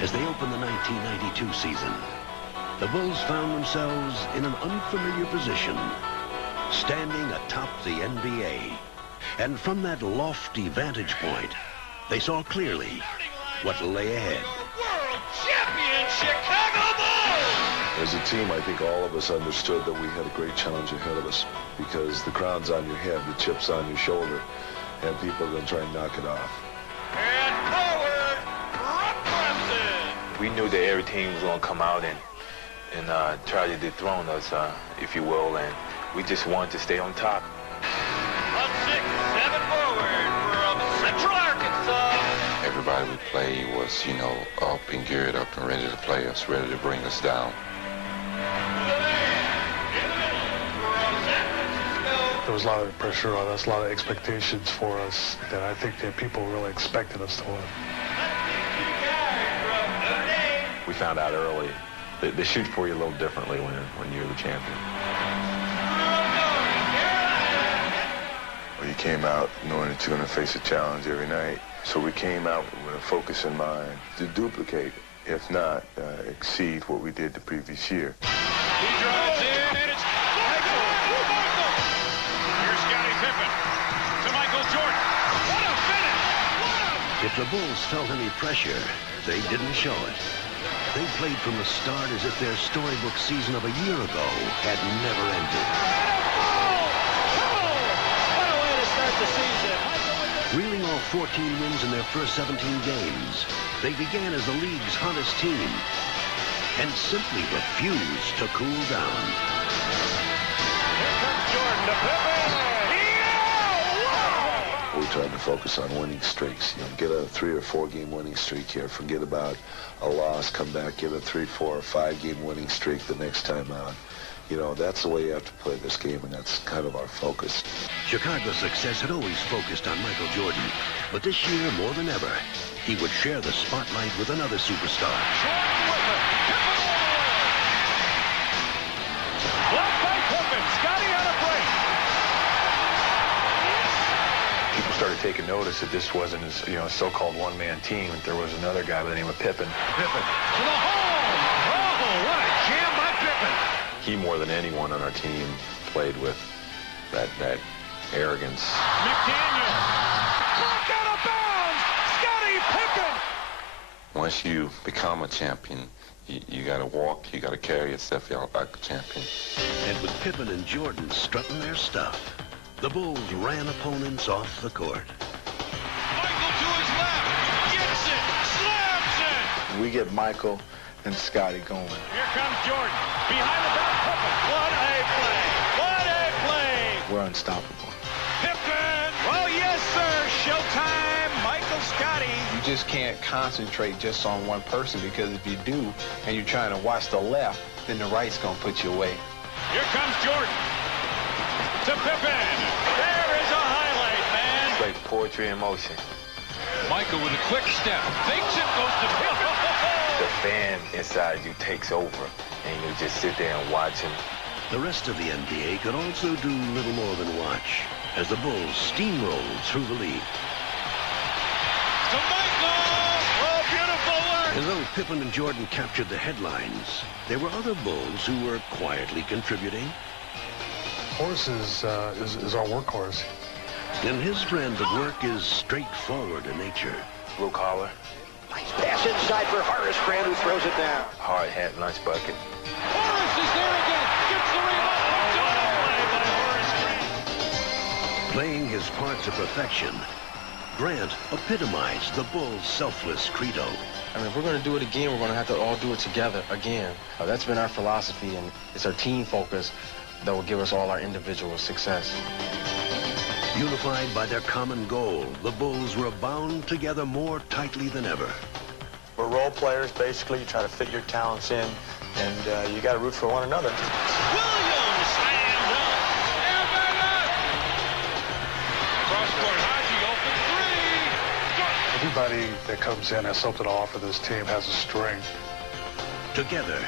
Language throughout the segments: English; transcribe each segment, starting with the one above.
As they opened the 1992 season, the Bulls found themselves in an unfamiliar position, standing atop the NBA. And from that lofty vantage point, they saw clearly what lay ahead. World champion Chicago Bulls! As a team, I think all of us understood that we had a great challenge ahead of us because the crown's on your head, the chip's on your shoulder, and people are going to try and knock it off. And forward, Rock Clemson! We knew that every team was going to come out and try to dethrone us, if you will, and we just wanted to stay on top. A 6'7" forward from Central Arkansas. Everybody we played was, up and geared up and ready to play us, ready to bring us down. There was a lot of pressure on us, a lot of expectations for us that I think that people really expected us to win. We found out early that they shoot for you a little differently when you're the champion. Well, you came out knowing that you're going to face a challenge every night. So we came out with a focus in mind to duplicate, if not exceed what we did the previous year. He drives in, and it's Michael! Here's Scottie Pippen to Michael Jordan. What a finish! If the Bulls felt any pressure, they didn't show it. They played from the start as if their storybook season of a year ago had never ended. What a way to start the season. Reeling off 14 wins in their first 17 games, they began as the league's hottest team and simply refused to cool down. Here comes Jordan to Pippen. We tried to focus on winning streaks. Get a 3 or 4 game winning streak here. Forget about a loss. Come back, get a 3, 4, or 5 game winning streak the next time out. That's the way you have to play this game, and that's kind of our focus. Chicago's success had always focused on Michael Jordan, but this year, more than ever, he would share the spotlight with another superstar. Jordan with it. Pippen all the way. Blocked by Pippen. Scottie on a break. People started taking notice that this wasn't a so-called one-man team. There was another guy by the name of Pippen. Pippen to the hole. Oh, what a jam by Pippen. He, more than anyone on our team, played with that arrogance. McDaniel. Knocked out of bounds. Scottie Pippen. Once you become a champion, you got to walk, you got to carry yourself out like a champion. And with Pippen and Jordan strutting their stuff, the Bulls ran opponents off the court. Michael to his left. Gets it. Slams it. We get Michael and Scottie going. Here comes Jordan. Behind the back, Pippen. What a play. What a play. We're unstoppable. Pippen. Well, yes, sir. Showtime. Michael Scottie. You just can't concentrate just on one person, because if you do and you're trying to watch the left, then the right's going to put you away. Here comes Jordan. To Pippen. There is a highlight, man. It's like poetry in motion. Michael with a quick step. Fakes it, goes to Pippen. The fan inside you takes over, and you just sit there and watch him. The rest of the NBA could also do little more than watch as the Bulls steamrolled through the league. To Michael. Oh, beautiful work. And though Pippen and Jordan captured the headlines, there were other Bulls who were quietly contributing. Horse is our workhorse. And his brand of work is straightforward in nature. Blue collar, Nice pass inside for Horace Grant, who throws it down. hard hat, lunch bucket. Horace is there again. Gets the rebound. Puts it away by Horace Grant. Playing his part to perfection, Grant epitomized the Bulls' selfless credo. I mean, if we're going to do it again, we're going to have to all do it together again. That's been our philosophy, and it's our team focus that will give us all our individual success. Unified by their common goal, the Bulls were bound together more tightly than ever. We're role players, basically. You try to fit your talents in, and you got to root for one another. Williams slammed up. Cross-court Haji, open three. Everybody that comes in has something to offer this team, has a strength. Together,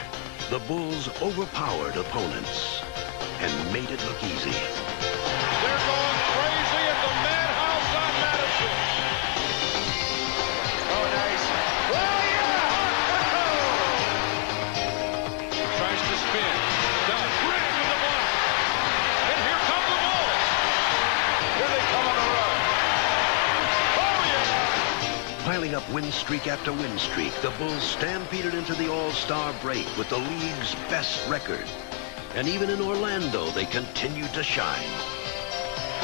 the Bulls overpowered opponents and made it look easy. They're going crazy at the Madhouse on Madison. Oh, nice. Well, yeah, up win streak after win streak, the Bulls stampeded into the All-Star break with the league's best record. And even in Orlando, they continued to shine.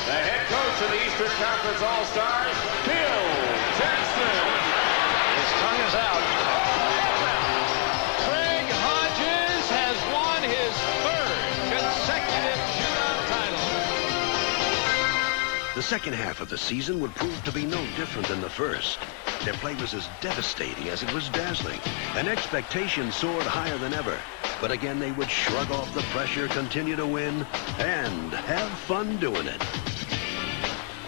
The head coach of the Eastern Conference All-Stars, Phil Jackson. His tongue is out. Craig Hodges has won his third consecutive shootout title. The second half of the season would prove to be no different than the first. Their play was as devastating as it was dazzling, and expectations soared higher than ever. But again, they would shrug off the pressure, continue to win, and have fun doing it.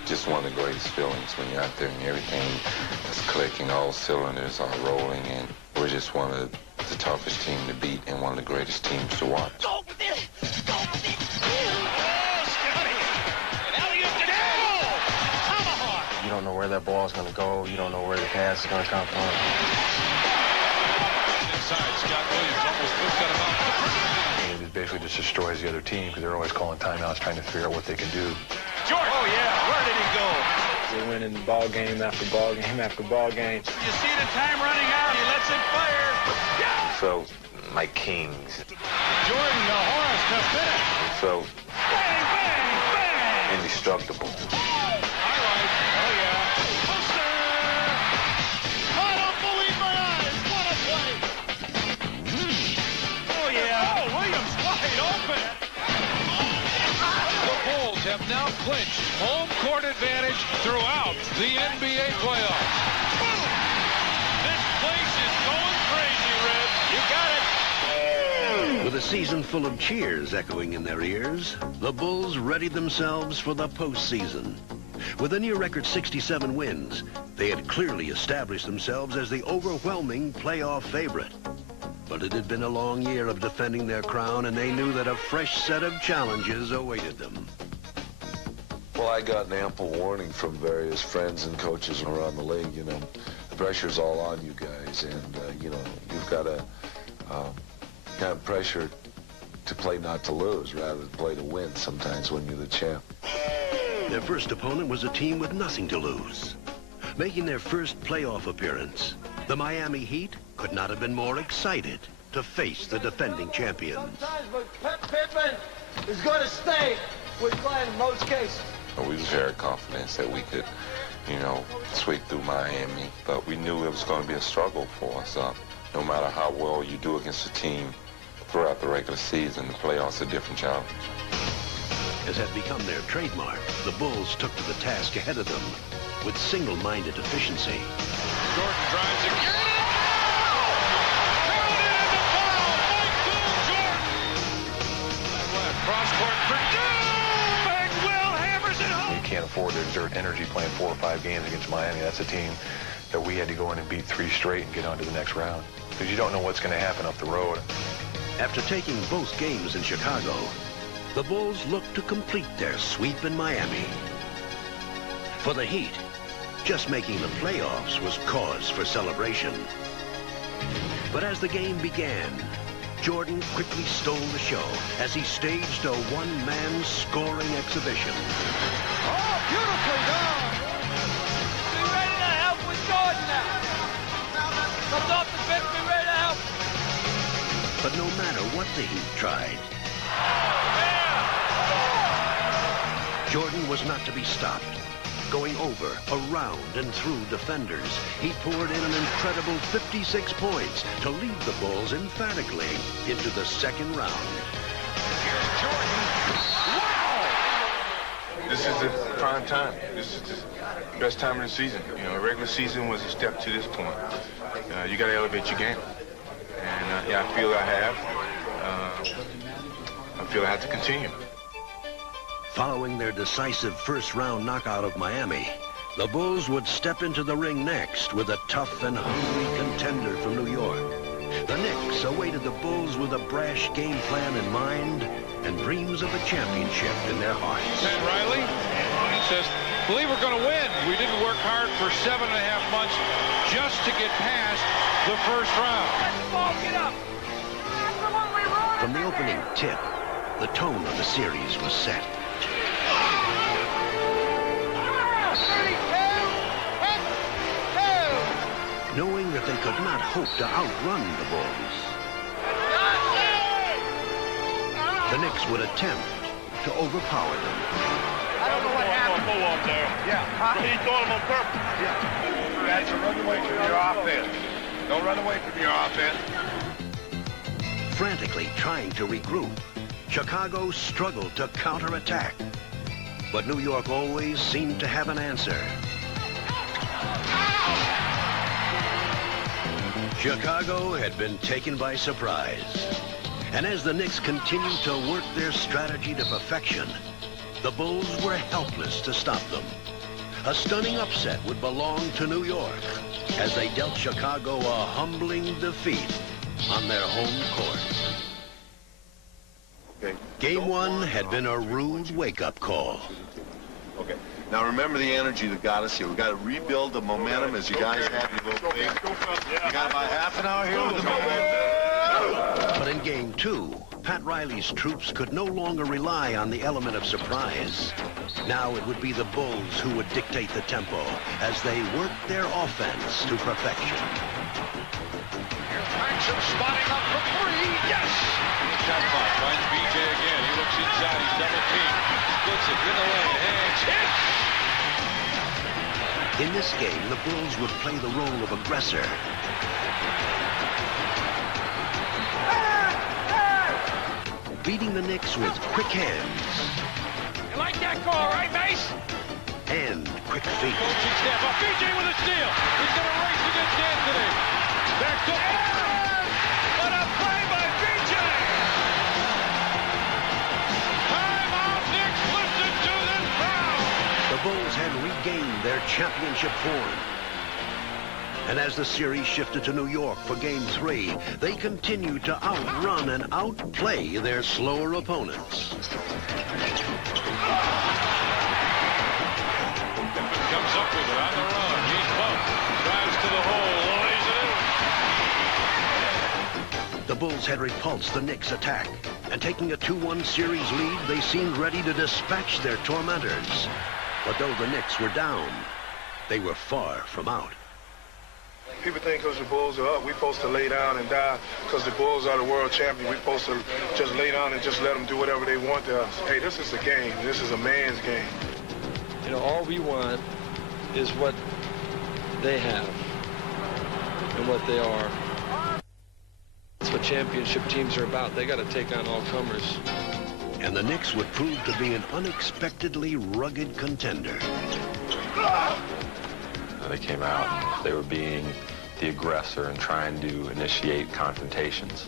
Just one of the greatest feelings when you're out there and everything is clicking, all cylinders are rolling, and we're just one of the toughest teams to beat and one of the greatest teams to watch. Go with it! Go with it! Oh, Scotty! And alley-oop to Dale! Tomahawk! You don't know where that ball's going to go. You don't know where the pass is going to come from. Inside, Scott Williams almost pushed that about. And it basically just destroys the other team because they're always calling timeouts, trying to figure out what they can do. Jordan! Oh, yeah. Where did he go? We're winning ball game after ball game after ball game. You see the time running out. He lets it fire. We felt like kings. Jordan to Horace to finish. We felt Bang, bang, bang! indestructible. Highlight. Oh, yeah. Poster! I don't believe my eyes. What a play. Oh, yeah. Oh, Williams wide open. The Bulls have now clinched home court advantage throughout the NBA playoffs. This place is going crazy, Red. You got it. With a season full of cheers echoing in their ears, the Bulls readied themselves for the postseason. With a near-record 67 wins, they had clearly established themselves as the overwhelming playoff favorite. But it had been a long year of defending their crown, and they knew that a fresh set of challenges awaited them. Well, I got an ample warning from various friends and coaches around the league. You know, the pressure's all on you guys, and you know, you've got to have pressure to play not to lose rather than play to win sometimes when you're the champ. Their first opponent was a team with nothing to lose. Making their first playoff appearance, the Miami Heat could not have been more excited to face the defending champions. Sometimes, but Pippen is going to stay with Glenn in most cases. We was very confident that we could, you know, sweep through Miami, but we knew it was going to be a struggle for us. No matter how well you do against a team throughout the regular season, the playoffs are a different challenge. As had become their trademark, the Bulls took to the task ahead of them with single-minded efficiency. Jordan drives again. Counted in the foul. Michael Jordan. Cross-court for Will hammers it home. You can't afford to exert energy playing 4 or 5 games against Miami. That's a team that we had to go in and beat 3 straight and get on to the next round. Because you don't know what's going to happen up the road. After taking both games in Chicago, the Bulls looked to complete their sweep in Miami. For the Heat, just making the playoffs was cause for celebration. But as the game began, Jordan quickly stole the show as he staged a one-man scoring exhibition. Oh, beautifully done. Be ready to help with Jordan now. Comes off the bench, be ready to help. But no matter what the Heat tried, Jordan was not to be stopped. Going over, around, and through defenders, he poured in an incredible 56 points to lead the Bulls emphatically into the second round. Here's Jordan. Wow! This is the prime time. This is the best time of the season. You know, regular season was a step to this point. You got to elevate your game. And yeah, I feel I have. I feel I have to continue. Following their decisive first-round knockout of Miami, the Bulls would step into the ring next with a tough and hungry contender from New York. The Knicks awaited the Bulls with a brash game plan in mind and dreams of a championship in their hearts. Pat Riley, he says, believe we're going to win. We didn't work hard for 7.5 months just to get past the first round. From the opening tip, the tone of the series was set. they could not hope to outrun the Bulls. The Knicks would attempt to overpower them. I don't know what happened. Up there. Yeah, he thought him on purpose. Yeah. That's a run away from your offense. Don't run away from your offense. Frantically trying to regroup, Chicago struggled to counterattack. But New York always seemed to have an answer. Chicago had been taken by surprise. And as the Knicks continued to work their strategy to perfection, the Bulls were helpless to stop them. A stunning upset would belong to New York as they dealt Chicago a humbling defeat on their home court. Okay. Game one had been a rude wake-up call. Okay. Now remember the energy that got us here. We got to rebuild the momentum as you guys had your little thing. You got about half an hour here with the momentum. But in game two, Pat Riley's troops could no longer rely on the element of surprise. Now it would be the Bulls who would dictate the tempo as they worked their offense to perfection. Here's Paxson spotting up for three. Yes! Shot clock. Finds BJ again. He looks inside. He's double teamed. Splits it in the lane. Hangs. Hits! In this game, the Bulls would play the role of aggressor. Beating the Knicks with quick hands. You like that call, right, Mace? And quick feet. Coaching staff up. BJ with a steal. He's going to race against Anthony. Back to... What a play by BJ! Timeout. Knicks lifted to the crowd. The Bulls had regained their championship form. And as the series shifted to New York for Game 3, they continued to outrun and outplay their slower opponents. Comes up with it on the run. He's bumped. Drives to the hole. Lays it in. The Bulls had repulsed the Knicks' attack. And taking a 2-1 series lead, they seemed ready to dispatch their tormentors. But though the Knicks were down, they were far from out. People think because the Bulls are up, we're supposed to lay down and die because the Bulls are the world champion. We're supposed to just lay down and just let them do whatever they want to us. Hey, this is a game. This is a man's game. You know, all we want is what they have and what they are. That's what championship teams are about. They got to take on all comers. And the Knicks would prove to be an unexpectedly rugged contender. They came out and they were being the aggressor and trying to initiate confrontations.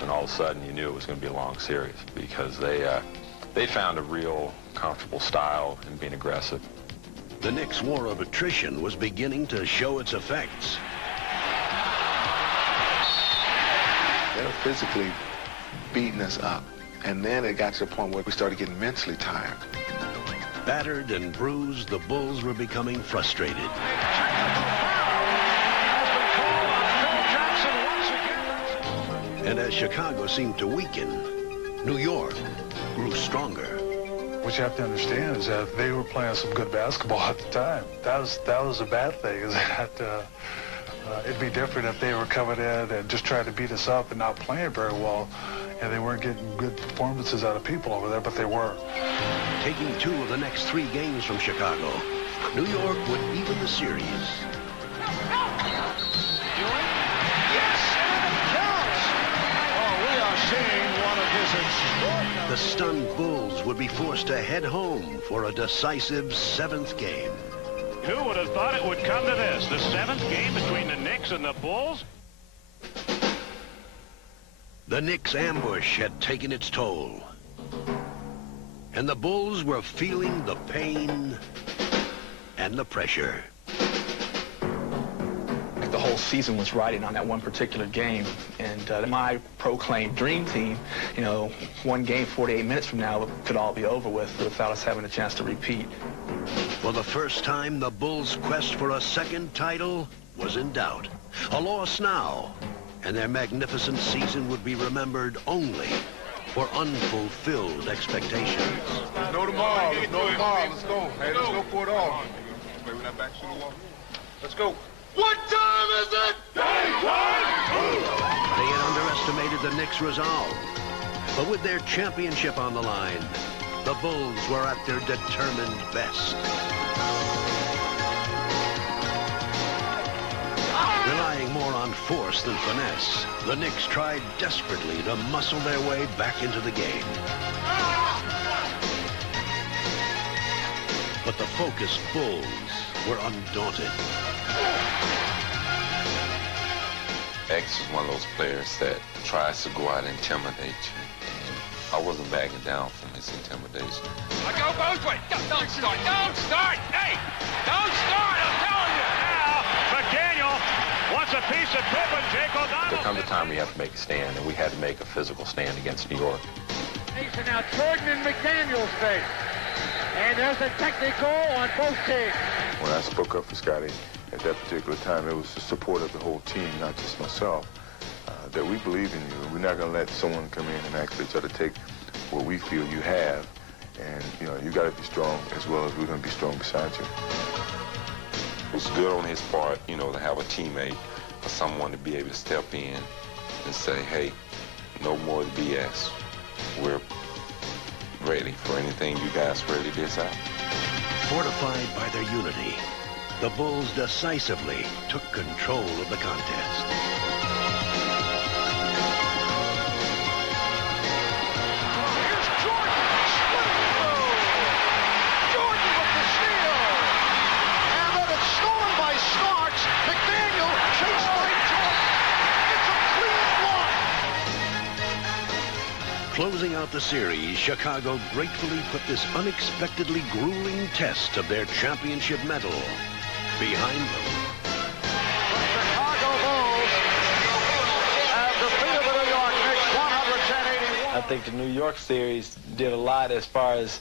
And all of a sudden you knew it was going to be a long series because they found a real comfortable style in being aggressive. The Knicks' war of attrition was beginning to show its effects. They were physically beating us up. And then it got to the point where we started getting mentally tired. Battered and bruised, the Bulls were becoming frustrated. And as Chicago seemed to weaken, New York grew stronger. What you have to understand is that they were playing some good basketball at the time. That was a bad thing, is that it'd be different if they were coming in and just trying to beat us up and not playing very well. And they weren't getting good performances out of people over there, but they were. Taking 2 of the next 3 games from Chicago, New York would even the series. Yes, and it counts! Oh, we are seeing one of his extraordinary... The stunned Bulls would be forced to head home for a decisive 7th game. Who would have thought it would come to this? The 7th game between the Knicks and the Bulls? The Knicks' ambush had taken its toll. And the Bulls were feeling the pain and the pressure. The whole season was riding on that one particular game. And my proclaimed dream team, you know, one game, 48 minutes from now, could all be over with without us having a chance to repeat. For the first time, the Bulls' quest for a second title was in doubt. A loss now, and their magnificent season would be remembered only for unfulfilled expectations. No tomorrow. No tomorrow. Let's go. Hey, let's go for it all. Let's go. What time is it? Daytime! They had underestimated the Knicks' resolve. But with their championship on the line, the Bulls were at their determined best. Relying more on force than finesse, the Knicks tried desperately to muscle their way back into the game. But the focused Bulls were undaunted. X is one of those players that tries to go out and intimidate you. I wasn't backing down from his intimidation. Go both ways. Don't start. Don't start. Hey, don't start. I'm telling you. Now, McDaniel wants a piece of pippen. Jake O'Donnell. There comes a time where you have to make a stand, and we had to make a physical stand against New York. Now Jordan and McDaniel's face. And there's a technical on both teams. When I spoke up for Scotty at that particular time, it was the support of the whole team, not just myself, that we believe in you. We're not going to let someone come in and actually try to take what we feel you have. And, you know, you got to be strong as well as we're going to be strong beside you. It was good on his part, you know, to have a teammate or someone to be able to step in and say, hey, no more BS. We're ready for anything you guys ready this out. Fortified by their unity, the Bulls decisively took control of the contest. Closing out the series, Chicago gratefully put this unexpectedly grueling test of their championship medal behind them. The Chicago Bulls have defeated the New York Knicks 110-81. I think the New York series did a lot as far as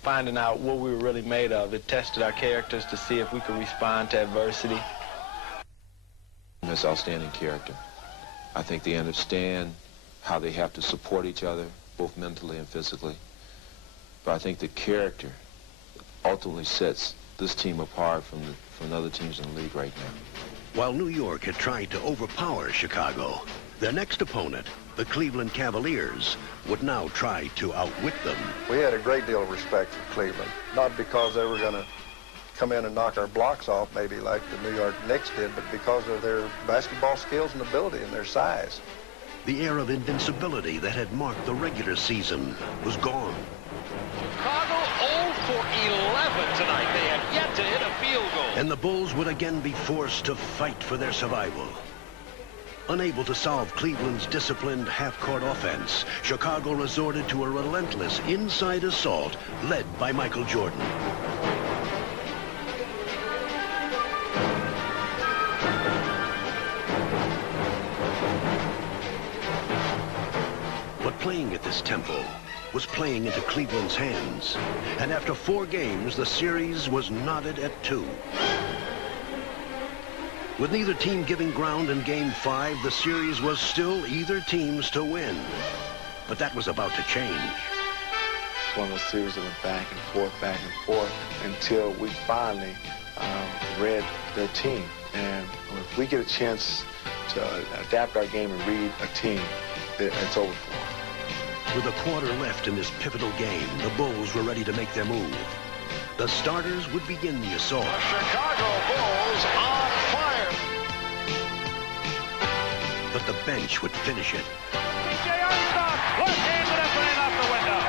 finding out what we were really made of. It tested our characters to see if we could respond to adversity. That's outstanding character. I think they understand how they have to support each other, both mentally and physically. But I think the character ultimately sets this team apart from the other teams in the league right now. While New York had tried to overpower Chicago, their next opponent, the Cleveland Cavaliers, would now try to outwit them. We had a great deal of respect for Cleveland, not because they were going to come in and knock our blocks off, maybe like the New York Knicks did, but because of their basketball skills and ability and their size. The air of invincibility that had marked the regular season was gone. Chicago 0 for 11 tonight. They have yet to hit a field goal. And the Bulls would again be forced to fight for their survival. Unable to solve Cleveland's disciplined half-court offense, Chicago resorted to a relentless inside assault led by Michael Jordan. But playing at this tempo was playing into Cleveland's hands. And after 4 games, the series was knotted at 2. With neither team giving ground in Game 5, the series was still either team's to win. But that was about to change. It's one of those series that went back and forth until we finally read their team. And if we get a chance to adapt our game and read a team, it's over for them. With a quarter left in this pivotal game, the Bulls were ready to make their move. The starters would begin the assault. The Chicago Bulls on fire. But the bench would finish it. B.J. Armstrong, left-handed opening off the window.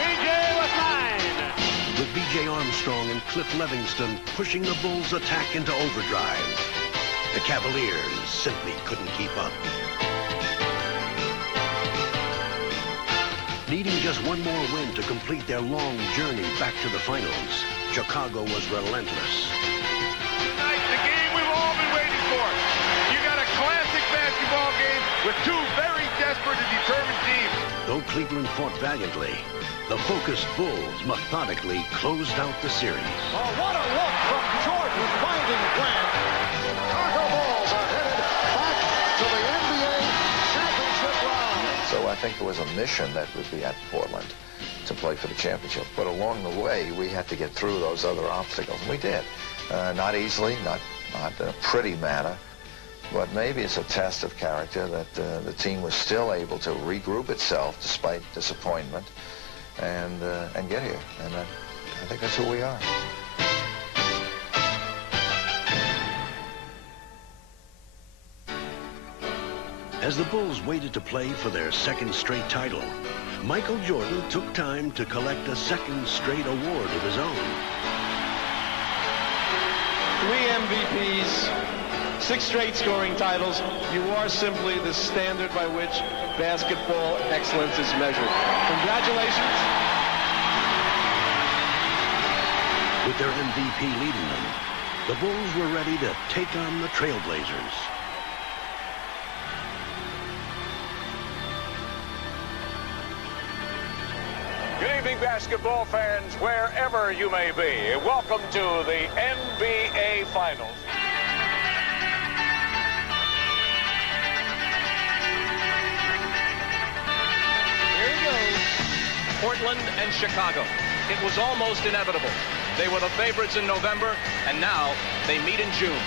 B.J. with 9. With B.J. Armstrong and Cliff Livingston pushing the Bulls' attack into overdrive, the Cavaliers simply couldn't keep up. Needing just one more win to complete their long journey back to the finals, Chicago was relentless. Tonight, the game we've all been waiting for. You got a classic basketball game with 2 very desperate and determined teams. Though Cleveland fought valiantly, the focused Bulls methodically closed out the series. Oh, what a look from Jordan finding Grant. Chicago Bulls are headed back to the NBA championship round. So I think it was a mission that would be at Portland to play for the championship. But along the way, we had to get through those other obstacles, and we did. Not easily, not in a pretty manner, but maybe it's a test of character that the team was still able to regroup itself despite disappointment and get here. And I think that's who we are. As the Bulls waited to play for their second straight title, Michael Jordan took time to collect a second straight award of his own. 3 MVPs, 6 straight scoring titles. You are simply the standard by which basketball excellence is measured. Congratulations. With their MVP leading them, the Bulls were ready to take on the Trailblazers. Good evening, basketball fans, wherever you may be. Welcome to the NBA Finals. Here he goes. Portland and Chicago. It was almost inevitable. They were the favorites in November, and now they meet in June.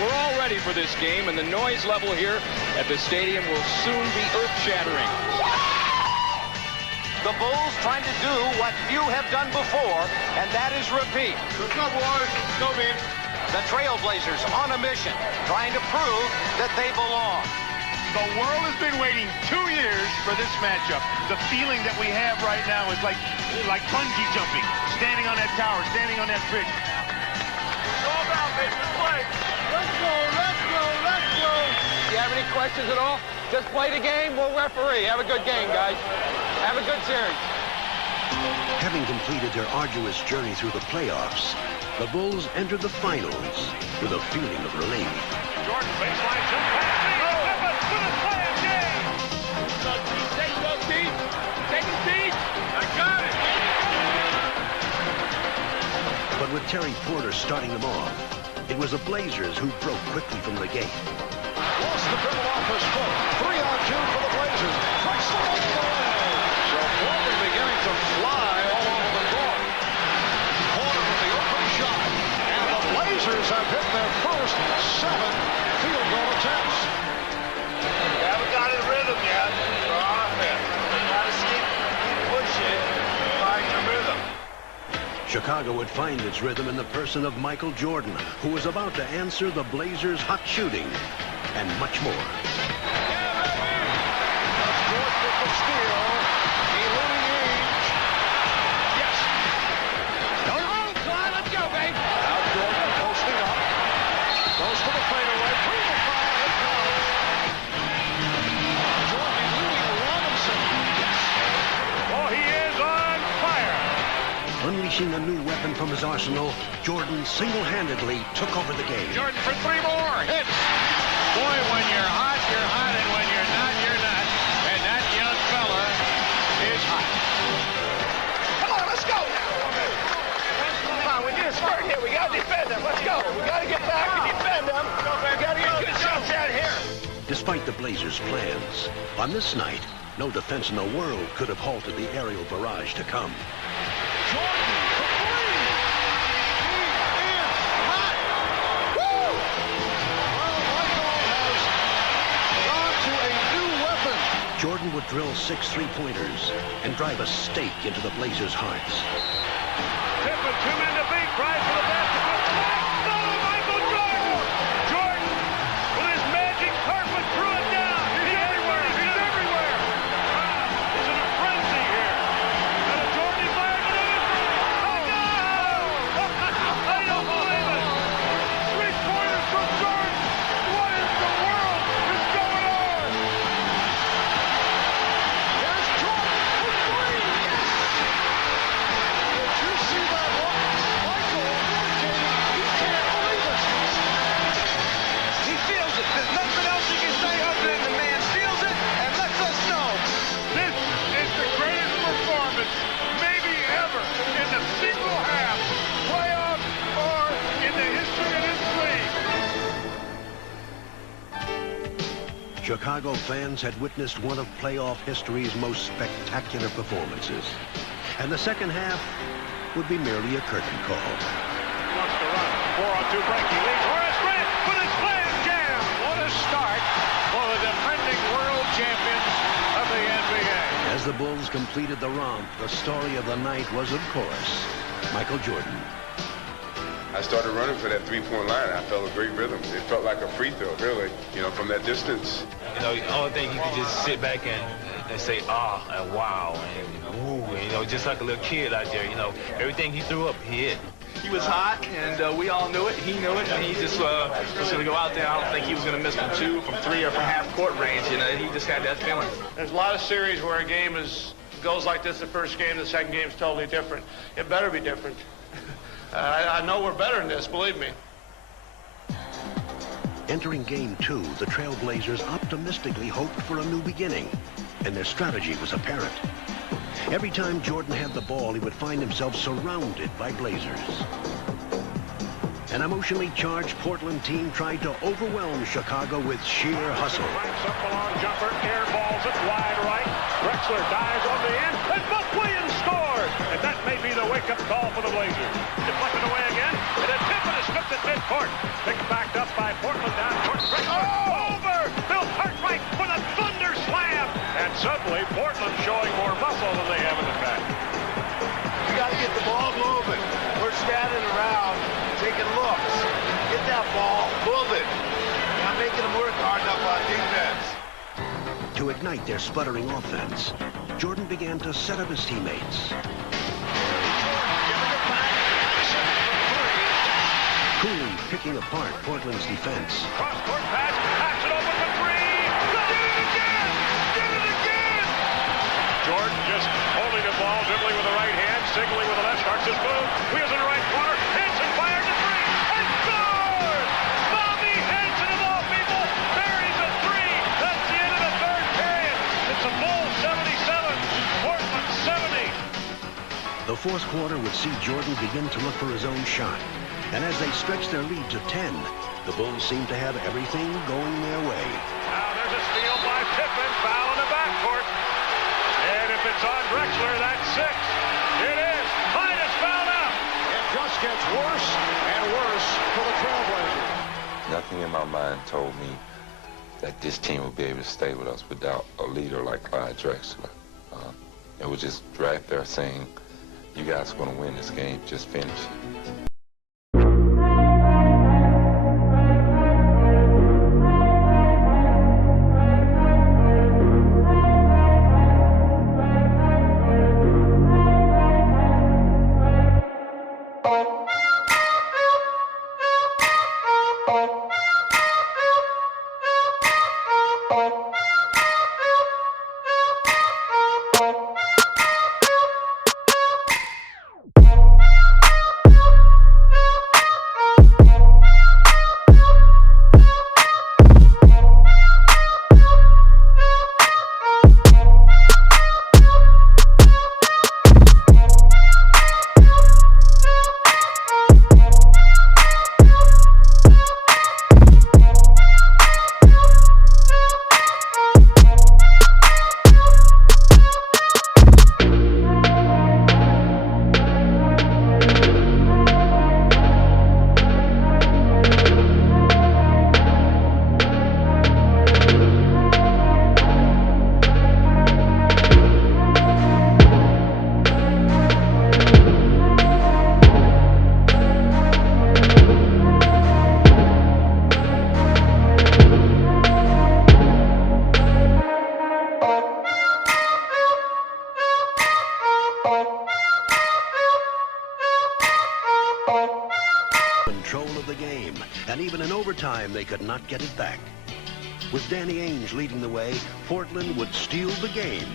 We're all ready for this game, and the noise level here at the stadium will soon be earth-shattering. The Bulls trying to do what few have done before, and that is repeat. Let's go, boys. Go, man. The Trailblazers on a mission, trying to prove that they belong. The world has been waiting 2 years for this matchup. The feeling that we have right now is like bungee jumping, standing on that tower, standing on that bridge. It's all about, baby. Let's play. Let's go, let's go, let's go. Do you have any questions at all? Just play the game, we'll referee. Have a good game, guys. Have a good series. Having completed their arduous journey through the playoffs, the Bulls entered the finals with a feeling of relief. Jordan baseline jump pass. With a slam game. Take those deep. Take it deep. I got it. But with Terry Porter starting them off, it was the Blazers who broke quickly from the gate. Lost the dribble off his foot. 3-on-2 for the Blazers. Paxson all the way. So Portland beginning to fly all over the court. Porter with the open shot. And the Blazers have hit their first 7 field goal attempts. We haven't got his rhythm yet for offense. We got to keep pushing to find the rhythm. Chicago would find its rhythm in the person of Michael Jordan, who was about to answer the Blazers' hot shooting and much more. That's Jordan with the steal. Eluding Eames. Yes. Let's go, babe. Now Jordan posting up. Goes to the fadeaway. Through the foul. It counts. Jordan eluding Robinson. Yes. Oh, he is on fire. Unleashing a new weapon from his arsenal, Jordan single-handedly took over the game. Jordan for 3 more. Hits. Boy, when you're hot, and when you're not, you're not. And that young fella is hot. Come on, let's go now. Come on, we need a spurt here. We got to defend them. Let's go. We got to get back and defend them. We got to get good shots out here. Despite the Blazers' plans, on this night, no defense in the world could have halted the aerial barrage to come. Jordan for 3. He is hot. Woo! Well, Michael has gone to a new weapon. Jordan would drill 6 three-pointers and drive a stake into the Blazers' hearts. Pippen, 2 men to beat. Drives for the basket. No, Michael Jordan. Jordan with his magic carpet threw it down. He's everywhere. He's everywhere. He's in a frenzy here. And a Jordan flag. Oh, no! I don't believe it. 3-pointers from Jordan. What in the world is going on? Here's Jordan for 3. Yes! Did you see that look? Michael indicating he can't believe it. He feels it. There's nothing else he can say other than the man feels it and lets us know. This is the greatest performance, maybe ever, in the single half, playoff, or in the history of this league. Chicago fans had witnessed one of playoff history's most spectacular performances. And the second half would be merely a curtain call. Wants to run. 4-on-2 break. He leads Horace Grant with his slam jam. What a start for the defending world champions of the NBA. As the Bulls completed the romp, the story of the night was, of course, Michael Jordan. I started running for that three-point line. I felt a great rhythm. It felt like a free throw, really, from that distance. The only thing you could just sit back and say, ah, and wow, and woo, and, just like a little kid out there, everything he threw up, he hit. He was hot, and we all knew it. He knew it, and he just was going to go out there. I don't think he was going to miss from 2, from 3, or from half-court range. He just had that feeling. There's a lot of series where a game goes like this the first game, the second game's totally different. It better be different. I know we're better than this, believe me. Entering Game 2, the Trailblazers optimistically hoped for a new beginning, and their strategy was apparent. Every time Jordan had the ball, he would find himself surrounded by Blazers. An emotionally charged Portland team tried to overwhelm Chicago with sheer hustle. Up a long jumper, air balls it wide right. Drexler dives on the end, and Buck Williams scores! And that may be the wake-up call for the Blazers. Deflected away again, and a tip is stripped at midcourt. Picked back up by Portland down court. Drexler over! Bill Cartwright for the thunder slam! And suddenly, Portland showing more muscle than they have in the past. We got to get the ball moving. We're standing around, taking looks. Get that ball, move it. Not making them work hard enough on defense. To ignite their sputtering offense, Jordan began to set up his teammates. Coolly picking apart Portland's defense. Cross-court pass, Paxson over for three. Did it again! Did it again! Jordan just holding the ball, dribbling with the right hand, signaling with the left, starts his move, wheels in the right corner, hits and fires a three, and scores! Bobby Hansen of all people buries a three. That's the end of the third period. It's a Bulls 77, Portland 70. The fourth quarter would see Jordan begin to look for his own shot. And as they stretched their lead to 10, the Bulls seemed to have everything going their way. Now there's a steal by Pippen, foul in the backcourt. And if it's on Drexler, that's 6. It is. Minus fouled out. It just gets worse and worse for the Trailblazers. Nothing in my mind told me that this team would be able to stay with us without a leader like Clyde Drexler. It was just right there saying, you guys are going to win this game, just finish it. Control of the game, and even in overtime, they could not get it back. With Danny Ainge leading the way, Portland would steal the game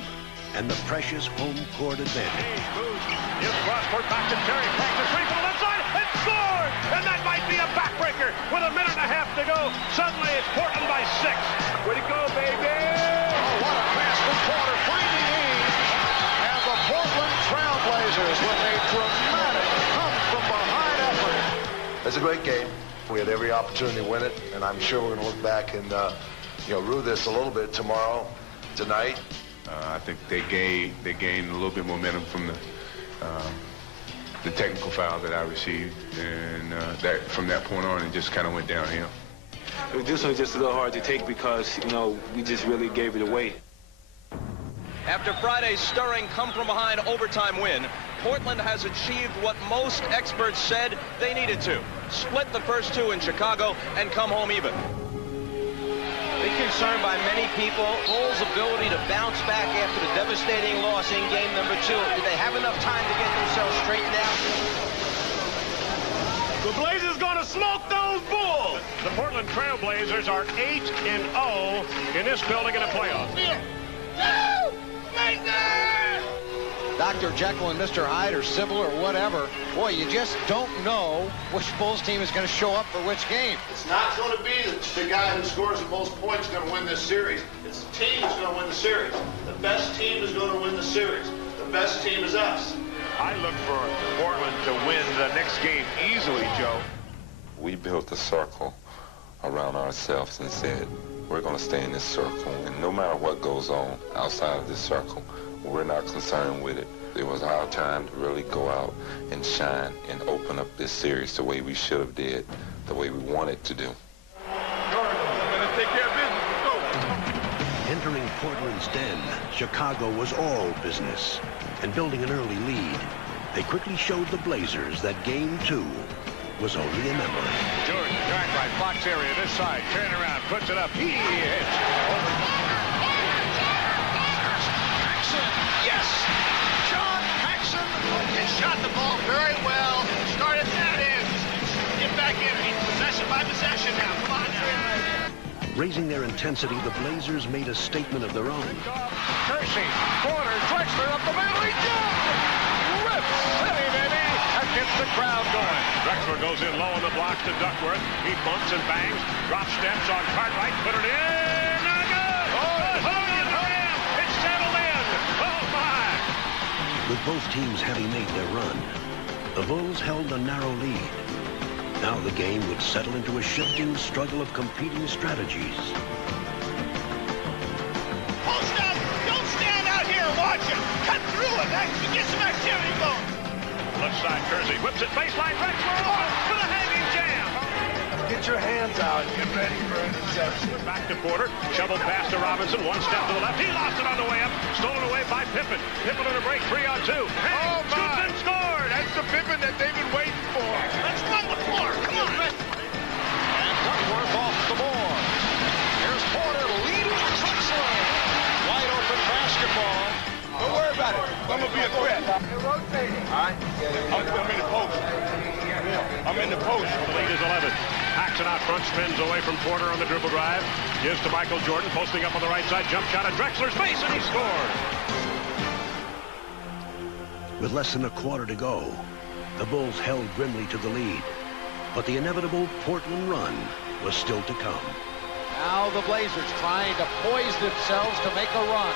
and the precious home court advantage. Ainge moves, gives cross-court back to Terry, cranks a three from the left side, and scored! And that might be a backbreaker with a minute and a half to go. Suddenly, it's Portland by 6. Way to go, baby! Oh, what a pass from Porter, finding Ainge, and the Portland Trailblazers with a dramatic come-from-behind effort. It's a great game. We had every opportunity to win it, and I'm sure we're going to look back and rue this a little bit tomorrow, tonight. I think they gained a little bit momentum from the technical foul that I received, and that from that point on, it just kind of went downhill. This was just a little hard to take because, you know, we just really gave it away. After Friday's stirring come-from-behind overtime win, Portland has achieved what most experts said they needed to. Split the first two in Chicago and come home even. Big concern by many people, Bulls' ability to bounce back after the devastating loss in game number 2. Did they have enough time to get themselves straightened out? The Blazers gonna smoke those Bulls! The Portland Trail Blazers are 8-0 in this building in the playoffs. Dr. Jekyll and Mr. Hyde or Sybil or whatever, boy, you just don't know which Bulls team is going to show up for which game. It's not going to be the guy who scores the most points going to win this series. It's the team that's going to win the series. The best team is going to win the series. The best team is us. I look for Portland to win the next game easily, Joe. We built a circle around ourselves and said, we're going to stay in this circle, and no matter what goes on outside of this circle, we're not concerned with it. It was our time to really go out and shine and open up this series the way we should have did, the way we wanted to do. Take care of business. Let's go. Entering Portland's den, Chicago was all business. And building an early lead, they quickly showed the Blazers that Game 2 was only a memory. Jordan, track right, box area, this side, turn around, puts it up, he hits. Paxson, yes! John Paxson shot the ball very well. Started that in. Get back in. Possession by possession now. Come on now. Raising their intensity, the Blazers made a statement of their own. Kersey, corner, Drexler up the middle, he jumps! Rip City, baby! That gets the crowd going. Drexler goes in low on the block to Duckworth. He bumps and bangs, drops steps on Cartwright, put it in, not good! Oh, it's settled in! Oh, my! With both teams having made their run, the Bulls held a narrow lead. Now the game would settle into a shifting struggle of competing strategies. Post up! Don't stand out here and watch him! Cut through it! Get some activity going! Left side, Kersey whips it, baseline, Drexler for the hanging jam! Get your hands out. Get ready for interception. Back to Porter, shoveled pass to Robinson, one step to the left. He lost it on the way up, stolen away by Pippen. Pippen on a break, 3-on-2. Hey, shoots and scored! That's the Pippen that they've been waiting for. Let's run the floor. Come on. And Duckworth off the board. Here's Porter leading Drexler. Wide open basketball. Don't worry about it. I'm going to be a threat. You're rotating. All right. I'm in the post. I'm in the post. The lead is 11. Paxson out front, spins away from Porter on the dribble drive. Gives to Michael Jordan, posting up on the right side. Jump shot at Drexler's face, and he scores. With less than a quarter to go, the Bulls held grimly to the lead. But the inevitable Portland run was still to come. Now the Blazers trying to poise themselves to make a run.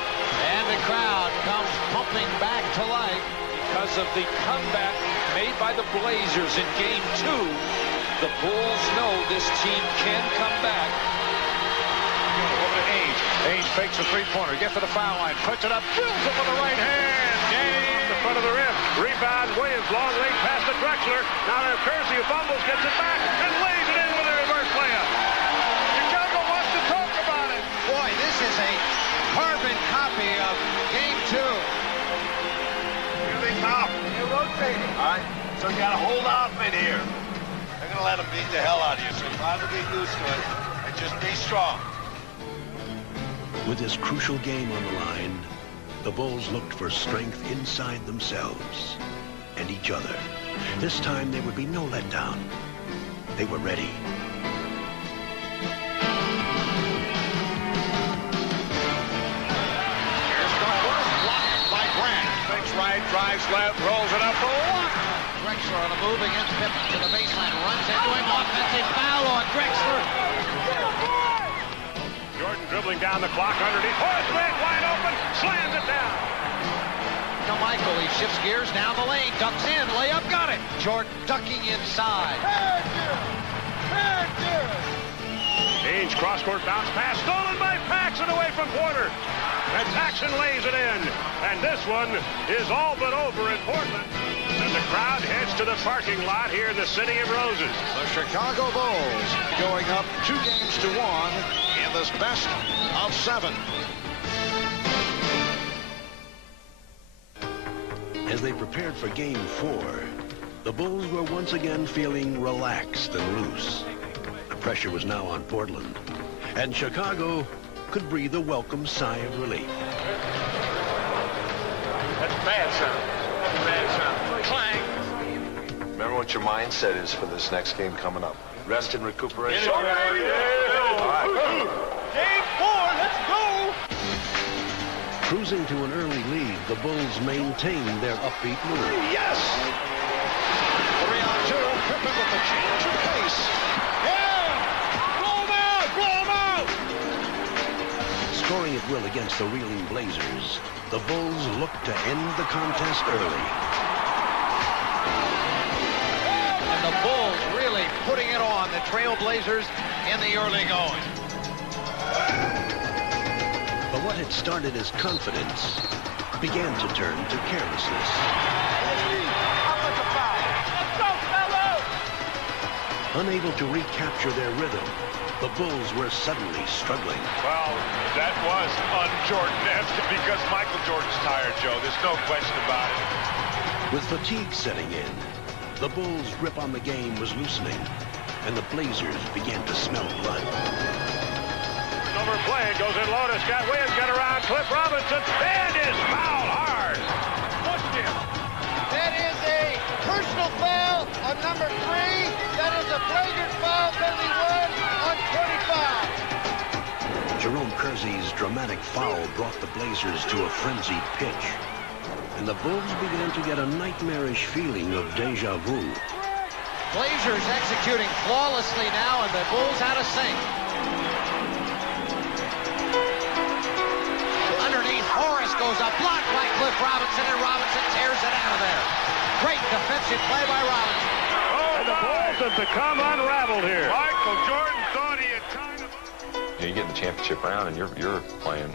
And the crowd comes pumping back to life because of the comeback made by the Blazers in Game 2. The Bulls know this team can come back. Over to Ainge. Ainge fakes a three-pointer, gets to the foul line, puts it up, drills it with the right hand. Off the front of the rim. Rebound, Williams, long late pass to Drexler. Now to Kersey, who fumbles, gets it back, and lays it in with a reverse layup. Chicago wants to talk about it. Boy, this is a carbon copy of Game 2. Here they come. They're rotating. All right. So you got to hold off in here. They're going to let them beat the hell out of you, so try to get used to it and just be strong. With this crucial game on the line, the Bulls looked for strength inside themselves and each other. This time there would be no letdown. They were ready. Here's Duckworth, blocked by Grant. Fakes right, drives left, rolls it up for one. Drexler on the move against Pippen to the baseline, runs into him, offensive foul on Drexler. Jordan dribbling down the clock underneath. Horace Grant wide open, slams it down. Now Michael, he shifts gears down the lane, ducks in, layup, got it. Jordan ducking inside. Ainge cross-court bounce pass, stolen by Paxson away from Porter. and Paxson lays it in. And this one is all but over in Portland. And the crowd heads to the parking lot here in the City of Roses. The Chicago Bulls going up 2-1 in this best of 7. As they prepared for Game 4, the Bulls were once again feeling relaxed and loose. The pressure was now on Portland, and Chicago could breathe a welcome sigh of relief. That's bad sound. That's bad sound. Clang. Remember what your mindset is for this next game coming up. Rest and recuperation. All right. Game 4, let's go! Cruising to an early lead, the Bulls maintained their upbeat mood. Yes! 3-on-2. Pippen with the change of pace. Yeah! Blow him out! Blow him out! Scoring at will against the reeling Blazers, the Bulls looked to end the contest early. And the Bulls really putting it on the Trailblazers in the early going. But what had started as confidence began to turn to carelessness. Unable to recapture their rhythm, the Bulls were suddenly struggling. Well, that was un-Jordan-esque because Michael Jordan's tired, Joe. There's no question about it. With fatigue setting in, the Bulls' grip on the game was loosening, and the Blazers began to smell blood. Overplayed, goes in low to Scott Williams, got around Cliff Robinson, and is fouled hard. Watch him. That is a personal foul on number 3. That is a flagrant foul, penalty 1 on 25. Jerome Kersey's dramatic foul brought the Blazers to a frenzied pitch, and the Bulls began to get a nightmarish feeling of deja vu. Blazers executing flawlessly now, and the Bulls out of sync. Underneath, Horace goes up, blocked by Cliff Robinson, and Robinson tears it out of there. Great defensive play by Robinson. And the Bulls have become unraveled here. Michael Jordan thought he had time to... You get in the championship round and you're playing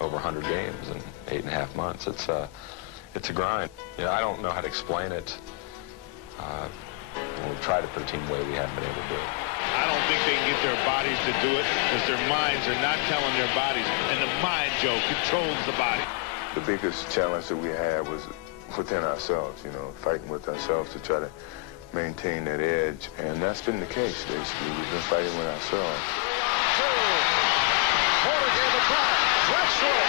over 100 games in 8.5 months. It's a grind. You know, I don't know how to explain it. We've tried to put a team away, we haven't been able to do it. I don't think they can get their bodies to do it because their minds are not telling their bodies. And the mind, Joe, controls the body. The biggest challenge that we had was within ourselves, you know, fighting with ourselves to try to maintain that edge. And that's been the case, basically. We've been fighting with ourselves. 2. Porter gave the try. Drexler.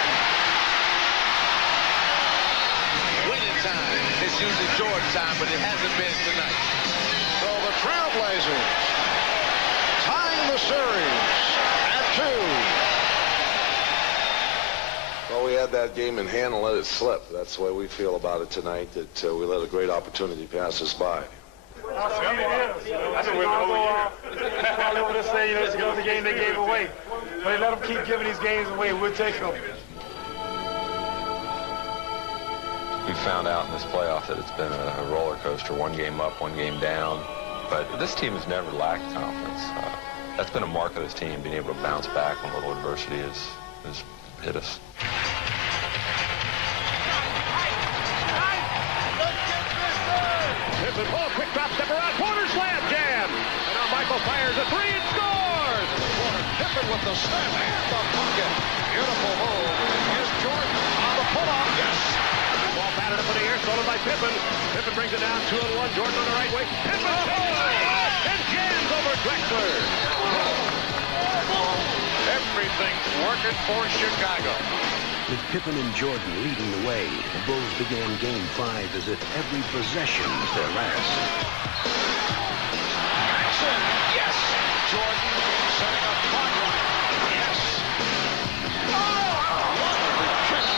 Winning time. It's usually Jordan time, but it hasn't been tonight. So the Trailblazers tying the series at 2. Well, we had that game in hand and let it slip. That's the way we feel about it tonight, that we let a great opportunity pass us by. That's what we're All over to say, it's the game they gave away. But let them keep giving these games away. We'll take them. We found out in this playoff that it's been a roller coaster, one game up, one game down. But this team has never lacked confidence. That's been a mark of this team, being able to bounce back when a little adversity has hit us. Pippen, quick drop, step around, Porter slam jam. And now Michael fires a 3 and scores. Pippen with the step and the bucket. Beautiful move. Here's Jordan on the pull-up. Yes. Ball batted up in the air, stolen by Pippen. Pippen brings it down 2-1. Jordan on the right way. Pippen and jams over Drexler. Everything's working for Chicago. With Pippen and Jordan leading the way, the Bulls began Game 5 as if every possession was their last. Paxson. Yes. Jordan setting up clock line. Yes. What a kick.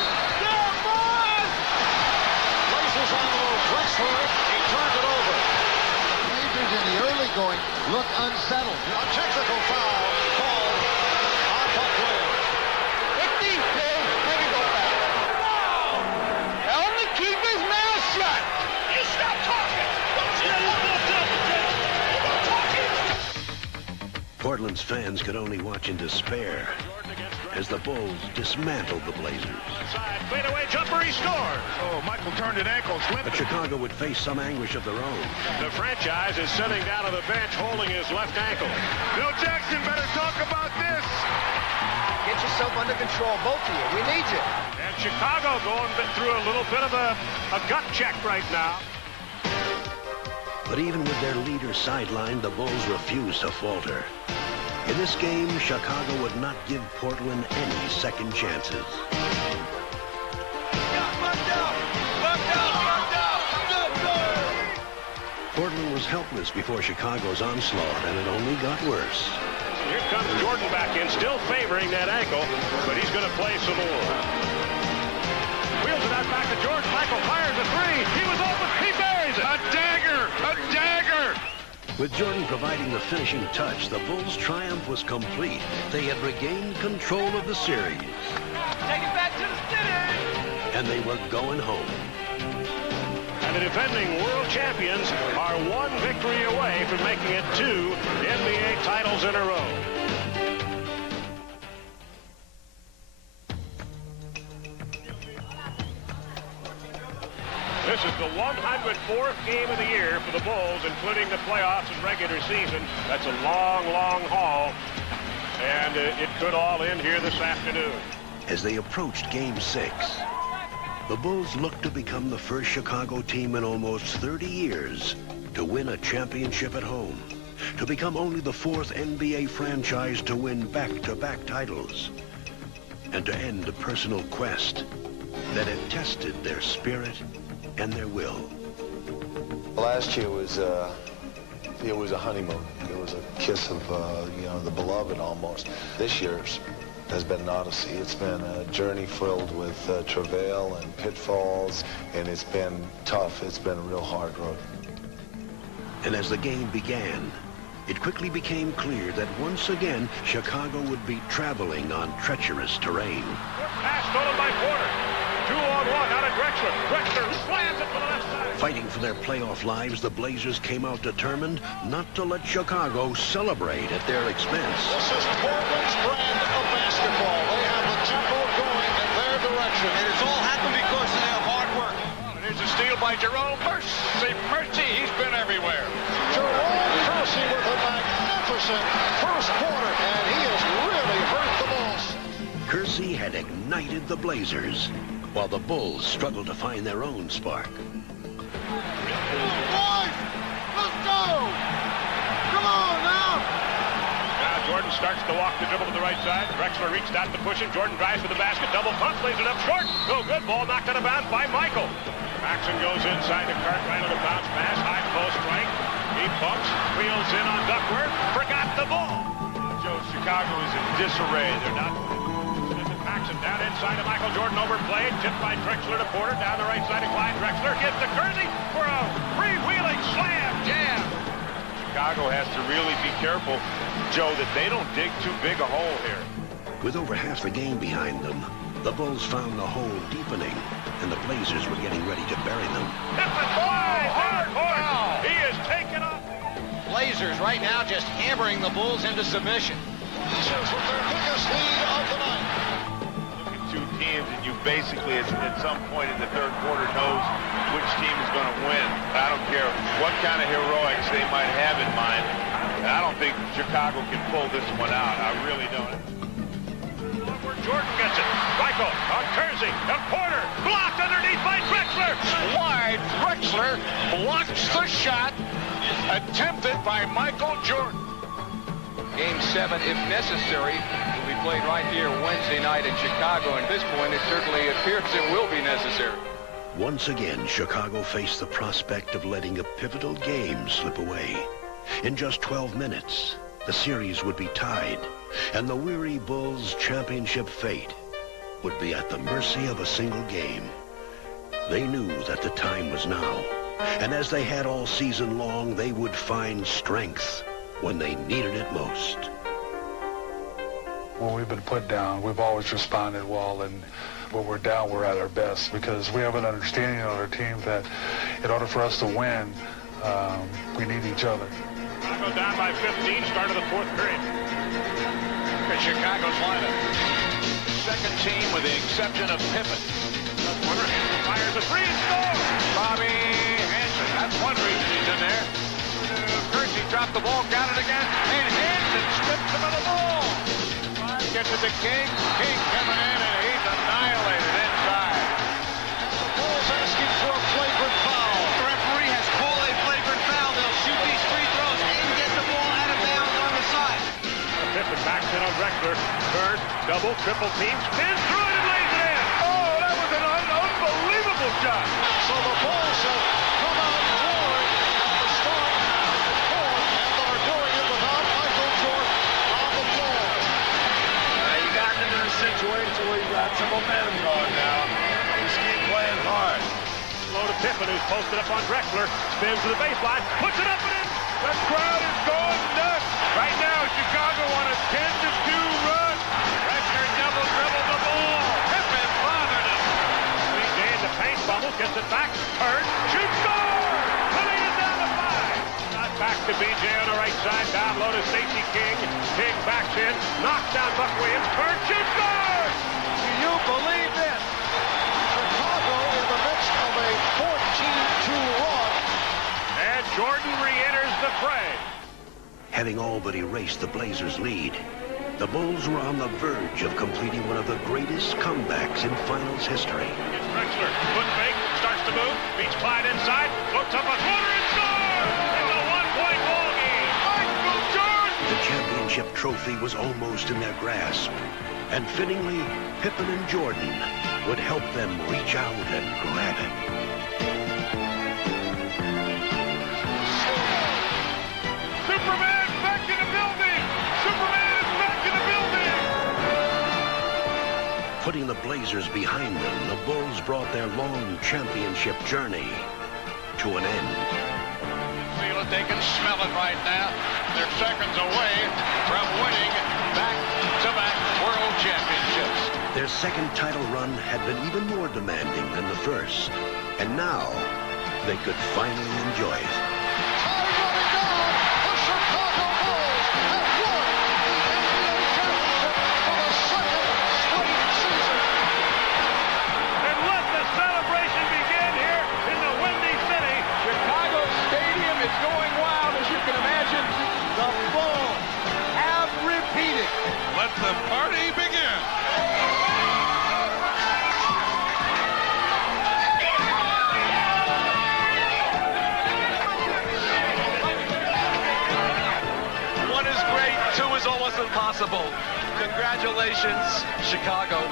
Blazers on the move. Drexler. He turned it over. The Blazers in the early going look unsettled. A technical foul called on Buck Williams. It's deep, Dave. Let me go back. Tell him to keep his mouth shut. You stop talking. Portland's fans could only watch in despair as the Bulls dismantled the Blazers. Fadeaway jumper, he scores. Oh, Michael turned an ankle, slipped. But Chicago would face some anguish of their own. The franchise is sitting down on the bench holding his left ankle. Bill Jackson better talk about this. Get yourself under control, both of you. We need you. And Chicago going through a little bit of a gut check right now. But even with their leader sidelined, the Bulls refused to falter. In this game, Chicago would not give Portland any second chances. Portland was helpless before Chicago's onslaught, and it only got worse. Here comes Jordan back in, still favoring that ankle, but he's going to play some more. Wheels it out back to Jordan. Michael fires a three. He was open. He buries it. A dagger! A dagger! With Jordan providing the finishing touch, the Bulls' triumph was complete. They had regained control of the series. Take it back to the city. And they were going home. And the defending world champions are one victory away from making it 2 NBA titles in a row. This is the 104th game of the year for the Bulls, including the playoffs and regular season. That's a long, long haul, and it could all end here this afternoon. As they approached Game 6, the Bulls looked to become the first Chicago team in almost 30 years to win a championship at home, to become only the 4th NBA franchise to win back-to-back titles, and to end a personal quest that had tested their spirit and their will. Last year was it was a honeymoon. It was a kiss of the beloved almost. This year's has been an odyssey. It's been a journey filled with travail and pitfalls, and it's been tough. It's been a real hard road. And as the game began, it quickly became clear that once again Chicago would be traveling on treacherous terrain. Pass stolen by Porter. 2-on-1 out of Drexler. Drexler slams it to the left side. Fighting for their playoff lives, the Blazers came out determined not to let Chicago celebrate at their expense. This is Portland's brand of basketball. They have the tempo going in their direction. And it's all happened because of their hard work. There's a steal by Jerome. Mercy, he's been everywhere. Jerome Kersey with a magnificent first quarter. And he has really hurt the Bulls. Kersey had ignited the Blazers, while the Bulls struggled to find their own spark. Boys, let's go! Come on now! Now Jordan starts to walk the dribble to the right side. Drexler reached out to push him. Jordan drives for the basket. Double pump, lays it up short. No good. Ball knocked out of bounds by Michael. Paxson goes inside to Cartwright on a bounce pass. High post right. He pumps, wheels in on Duckworth. Forgot the ball. Joe, Chicago is in disarray. They're not... Paxson down inside to Michael Jordan, overplayed, tipped by Drexler to Porter, down the right side of Clyde Drexler, gives to Kersey for a freewheeling slam jam. Chicago has to really be careful, Joe, that they don't dig too big a hole here. With over half the game behind them, the Bulls found the hole deepening, and the Blazers were getting ready to bury them. Pippen, hard foul. He is taken up. Blazers right now just hammering the Bulls into submission. Blazers with their biggest lead of the night. Two teams, and you basically at some point in the third quarter knows which team is going to win. I don't care what kind of heroics they might have in mind. I don't think Chicago can pull this one out. I really don't. Where Jordan gets it. Michael on Kersey and Porter blocked underneath by Drexler. Clyde Drexler blocks the shot attempted by Michael Jordan. Game 7, if necessary, will be played right here Wednesday night in Chicago. At this point, it certainly appears it will be necessary. Once again, Chicago faced the prospect of letting a pivotal game slip away. In just 12 minutes, the series would be tied, and the weary Bulls' championship fate would be at the mercy of a single game. They knew that the time was now, and as they had all season long, they would find strength when they needed it most. When we've been put down, we've always responded well, and when we're down, we're at our best, because we have an understanding on our team that in order for us to win, we need each other. Chicago down by 15, start of the fourth period. Look at Chicago's lineup. second team with the exception of Pippen. Corner, Hansen fires a three and scores. Bobby Hansen, that's one reason he's in there. Kersey dropped the ball, got it again, and Hansen strips him of the ball. Gets it to King. King coming in, and he's annihilated inside. The Bulls asking for a flagrant foul. The referee has called a flagrant foul. They'll shoot these free throws and get the ball out of bounds on the side. Pippen backs in on Drexler. Bird, double, triple team, spins through it and lays it in. Oh, that was an unbelievable shot. So the Bulls have come out forward at the start of the fourth and are doing it without Michael Jordan on the floor. You got into a situation where you got some momentum going now. Just keep playing hard. Low to Pippen, who's posted up on Drexler. Spins to the baseline, puts it up and in. The crowd is going nuts. Right now, Chicago on a 10-2 run. Drexler double dribbled the ball. Pippen bothered him. BJ in the paint, bubbles, gets it back, turns, shoots, score! The lead is down to 5. Not back to BJ on the right side, down low to Stacey King. King backs in, knocks down Buck Williams, turns, shoots, scores! Do you believe this? Chicago in the midst of a 14-2 run. And Jordan re-enters the fray. Having all but erased the Blazers' lead, the Bulls were on the verge of completing one of the greatest comebacks in finals history. It's Drexler, foot fake, starts to move, beats Clyde inside, looks up a floater and scores! It's a one-point ball game. Michael Jordan! The championship trophy was almost in their grasp, and fittingly, Pippen and Jordan would help them reach out and grab it. Superman back in the building! Superman is back in the building! Putting the Blazers behind them, the Bulls brought their long championship journey to an end. Feel it, they can smell it right now. They're seconds away from winning back-to-back world championships. Their second title run had been even more demanding than the first, and now they could finally enjoy it. Let the party begin. One is great, two is almost impossible. Congratulations, Chicago.